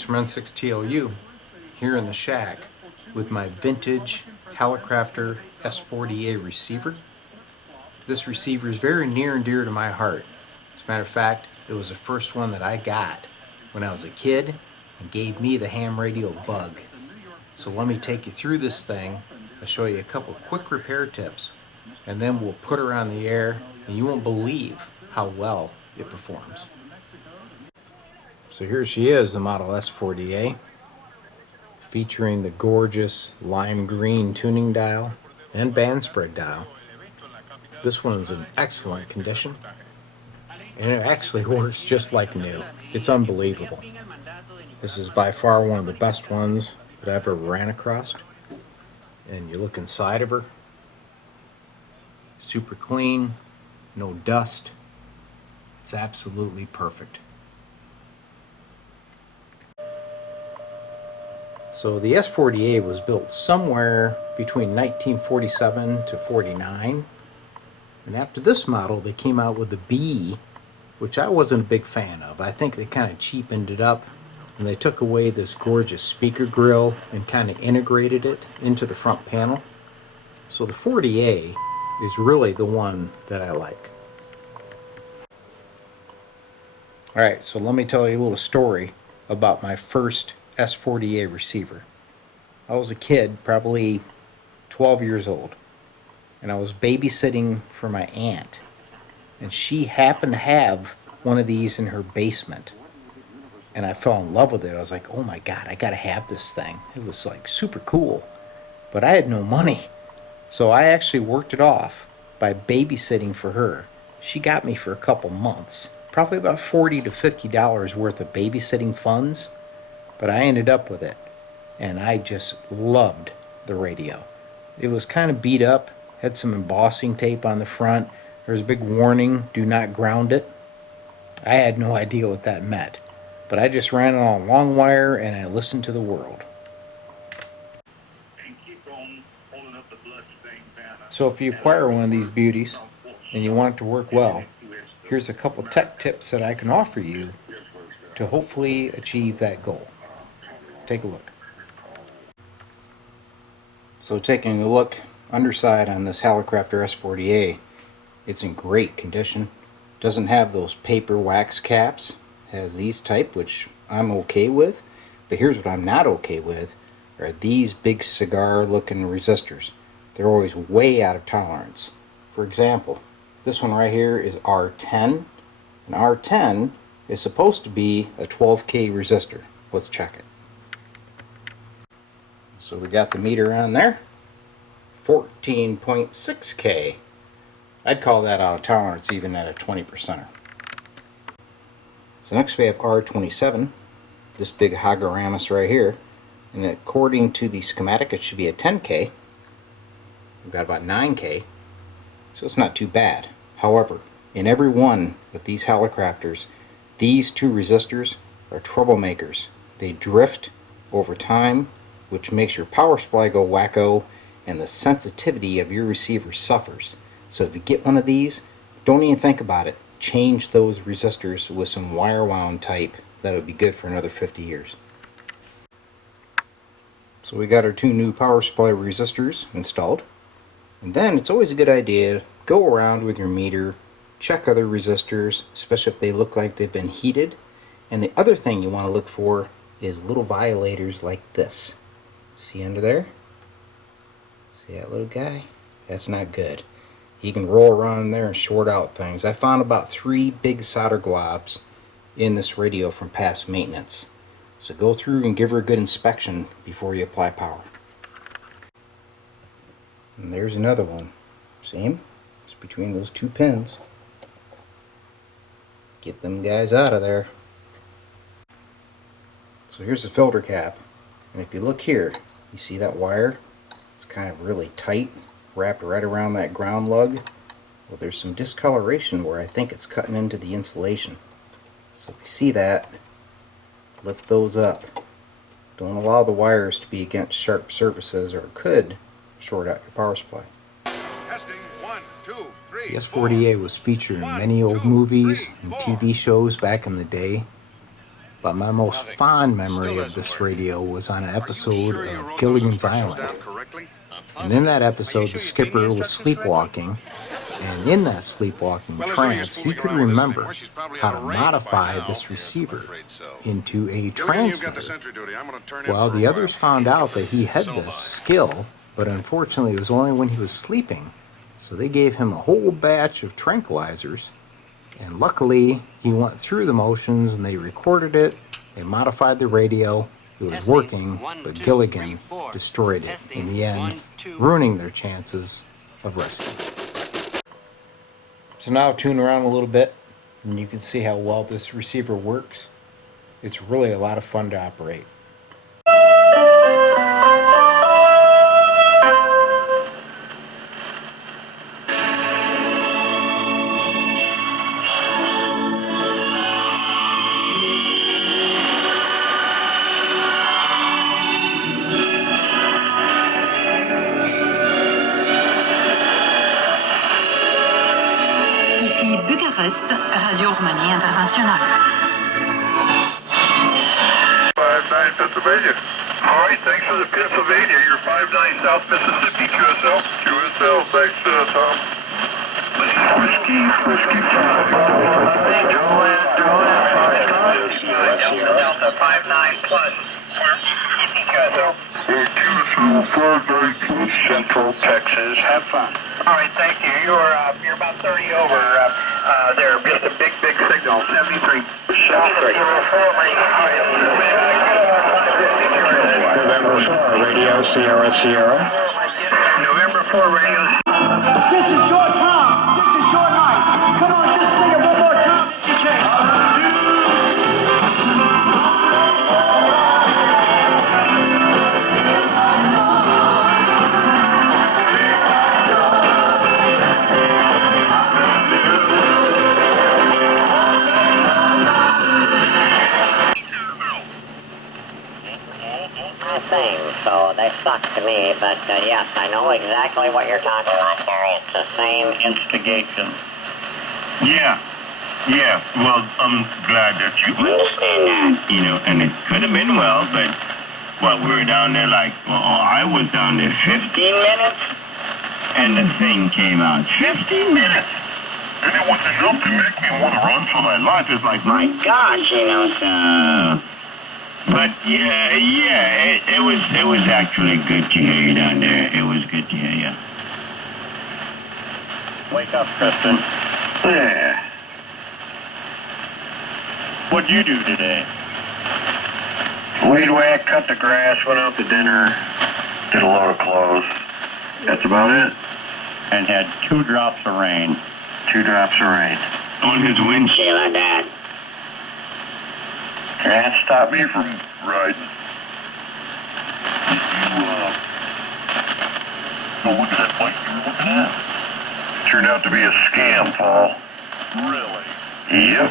Greetings from N6TLU, here in the shack with my vintage Hallicrafter S-40a receiver. This receiver is very near and dear to my heart. As a matter of fact, it was the first one that I got when I was a kid and gave me the ham radio bug. So let me take you through this thing. I'll show you a couple quick repair tips, and then we'll put her on the air and you won't believe how well it performs. So here she is, the model S-40a, featuring the gorgeous lime green tuning dial and band spread dial. This one's in excellent condition, and it actually works just like new. It's unbelievable. This is by far one of the best ones that I've ever ran across. And you look inside of her, super clean, no dust. It's absolutely perfect. So the S-40a was built somewhere between 1947 to 49. And after this model, they came out with the B, which I wasn't a big fan of. I think they kind of cheapened it up, and they took away this gorgeous speaker grill and kind of integrated it into the front panel. So the 40A is really the one that I like. Alright, so let me tell you a little story about my first S-40a receiver. I was a kid, probably 12 years old, and I was babysitting for my aunt, and she happened to have one of these in her basement, and I fell in love with it. I was like, oh my god, I gotta have this thing. It was like super cool, but I had no money, so I actually worked it off by babysitting for her. She got me for a couple months, probably about $40 to $50 worth of babysitting funds, but I ended up with it, and I just loved the radio. It was kind of beat up, had some embossing tape on the front. There was a big warning, do not ground it. I had no idea what that meant, but I just ran it on a long wire and I listened to the world. So if you acquire one of these beauties and you want it to work well, here's a couple tech tips that I can offer you to hopefully achieve that goal. Take a look. So taking a look underside on this Hallicrafter S-40a, it's in great condition. Doesn't have those paper wax caps, has these type, which I'm okay with, but here's what I'm not okay with, are these big cigar looking resistors. They're always way out of tolerance. For example, this one right here is R10, and R10 is supposed to be a 12K resistor. Let's check it. So we got the meter on there, 14.6K. I'd call that out of tolerance even at a 20%er. So next we have R27, this big Hagaramus right here, and according to the schematic it should be a 10K. We've got about 9K, so it's not too bad. However, in every one of these Hallicrafters, these two resistors are troublemakers. They drift over time, which makes your power supply go wacko, and the sensitivity of your receiver suffers. So if you get one of these, don't even think about it. Change those resistors with some wire wound type. That would be good for another 50 years. So we got our two new power supply resistors installed. And then it's always a good idea to go around with your meter, check other resistors, especially if they look like they've been heated. And the other thing you want to look for is little violators like this. See under there? See that little guy? That's not good. You can roll around in there and short out things. I found about 3 big solder globs in this radio from past maintenance. So go through and give her a good inspection before you apply power. And there's another one. See him? It's between those 2 pins. Get them guys out of there. So here's the filter cap. And if you look here, you see that wire? It's kind of really tight, wrapped right around that ground lug. Well, there's some discoloration where I think it's cutting into the insulation. So if you see that, lift those up. Don't allow the wires to be against sharp surfaces, or it could short out your power supply. Testing 1, 2, 3. The S-40a was featured in many old movies and TV shows back in the day. But my most fond memory of this radio was on an episode of Gilligan's Island. And in that episode, the skipper was sleepwalking, and in that sleepwalking trance, he could remember how to modify this receiver into a transmitter. Well, the others found out that he had this skill, but unfortunately it was only when he was sleeping. So they gave him a whole batch of tranquilizers, and luckily he went through the motions and they recorded it, they modified the radio, it was working, but Gilligan destroyed it in the end, ruining their chances of rescue. So now tune around a little bit and you can see how well this receiver works. It's really a lot of fun to operate. Radio Roumanie Internationale. 59 Pennsylvania. All right, thanks for the Pennsylvania. You're 59 South Mississippi, QSL. QSL, thanks, Tom. Whiskey 5. Delta 59 plus. QSL. QSL 59 plus. Central Texas. Have fun. All right, thank you. You're about 30 over there. Just a big signal. 73. 73. November 4, Radio Sierra Sierra. November 4, Radio. This is your time. This is your night. Come on, just sing it one more time if you can. So they suck to me, but yes, I know exactly what you're talking about, Terry. It's the same instigation. Yeah, well, I'm glad that you understand that, and it could have been well, but, we were down there I was down there 15 minutes, and the thing came out. 15 minutes! And it was enough to make me want to run for my life. It's like, My gosh, so... But it was actually good to hear you down there. It was good to hear you. Wake up, Kristen. Yeah. What'd you do today? Weed whack, cut the grass, went out to dinner, did a load of clothes. That's about it. And had 2 drops of rain. 2 drops of rain. On his windshield, Dad. That stopped me from riding. go look at that bike you were looking at. Turned out to be a scam, Paul. Really? Yep.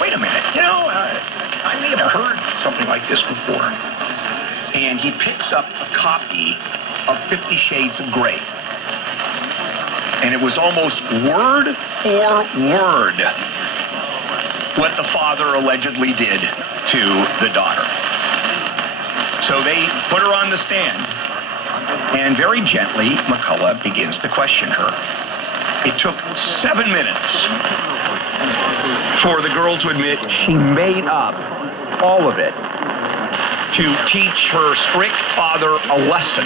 Wait a minute. I may have heard something like this before. And he picks up a copy of 50 Shades of Grey. And it was almost word for word what the father allegedly did to the daughter. So they put her on the stand. And very gently, McCullough begins to question her. It took 7 minutes for the girl to admit she made up all of it to teach her strict father a lesson.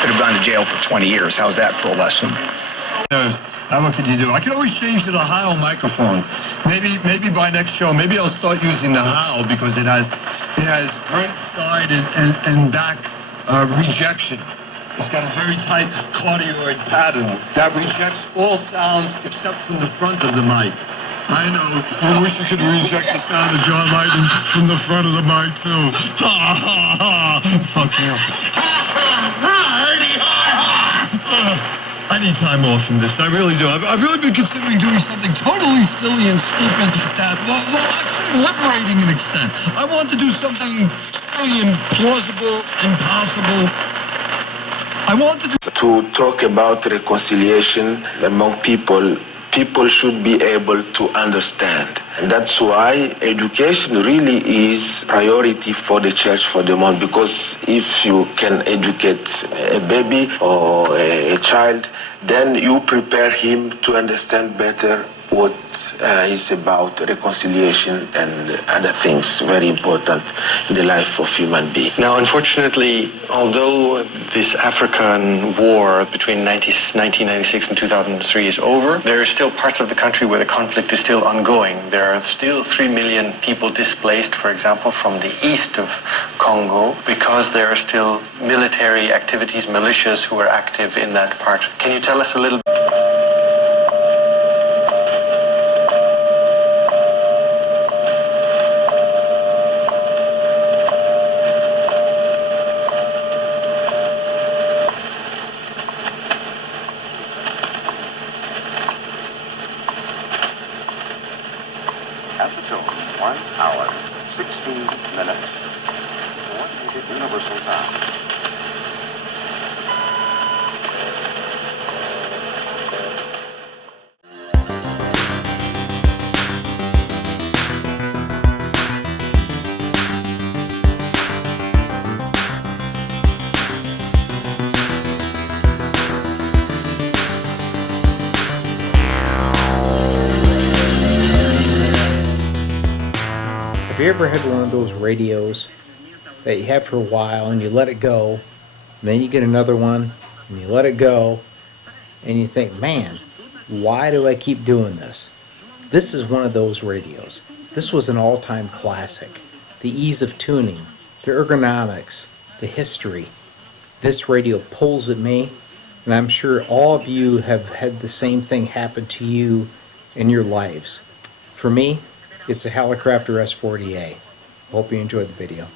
Could have gone to jail for 20 years. How's that for a lesson? What could you do? I could always change to the Heil microphone. Maybe by next show, maybe I'll start using the Heil because it has front, side, and back rejection. It's got a very tight cardioid pattern that rejects all sounds except from the front of the mic. I know. I wish you could reject the sound of John Lydon from the front of the mic, too. Ha, ha, ha. Fuck you. Ha, ha, ha. Ernie, ha, ha. I need time off from this. I really do. I've really been considering doing something totally silly and stupid that, well, actually liberating an extent. I want to do something really implausible, impossible. I want to talk about reconciliation among people people should be able to understand. And that's why education really is priority for the church for the moment, because if you can educate a baby or a child, then you prepare him to understand better what is about reconciliation and other things very important in the life of human being. Now, unfortunately, although this African war between 1996 and 2003 is over, there are still parts of the country where the conflict is still ongoing. There are still 3 million people displaced, for example, from the east of Congo, because there are still military activities, militias who are active in that part. Can you tell us a little bit? At the tone, 1 hour, 16 minutes, coordinated universal time. Have you ever had one of those radios that you have for a while and you let it go, and then you get another one and you let it go, and you think, man, why do I keep doing this? This is one of those radios. This was an all-time classic. The ease of tuning, the ergonomics, the history. This radio pulls at me, and I'm sure all of you have had the same thing happen to you in your lives. For me, it's a Hallicrafter S-40a. Hope you enjoyed the video.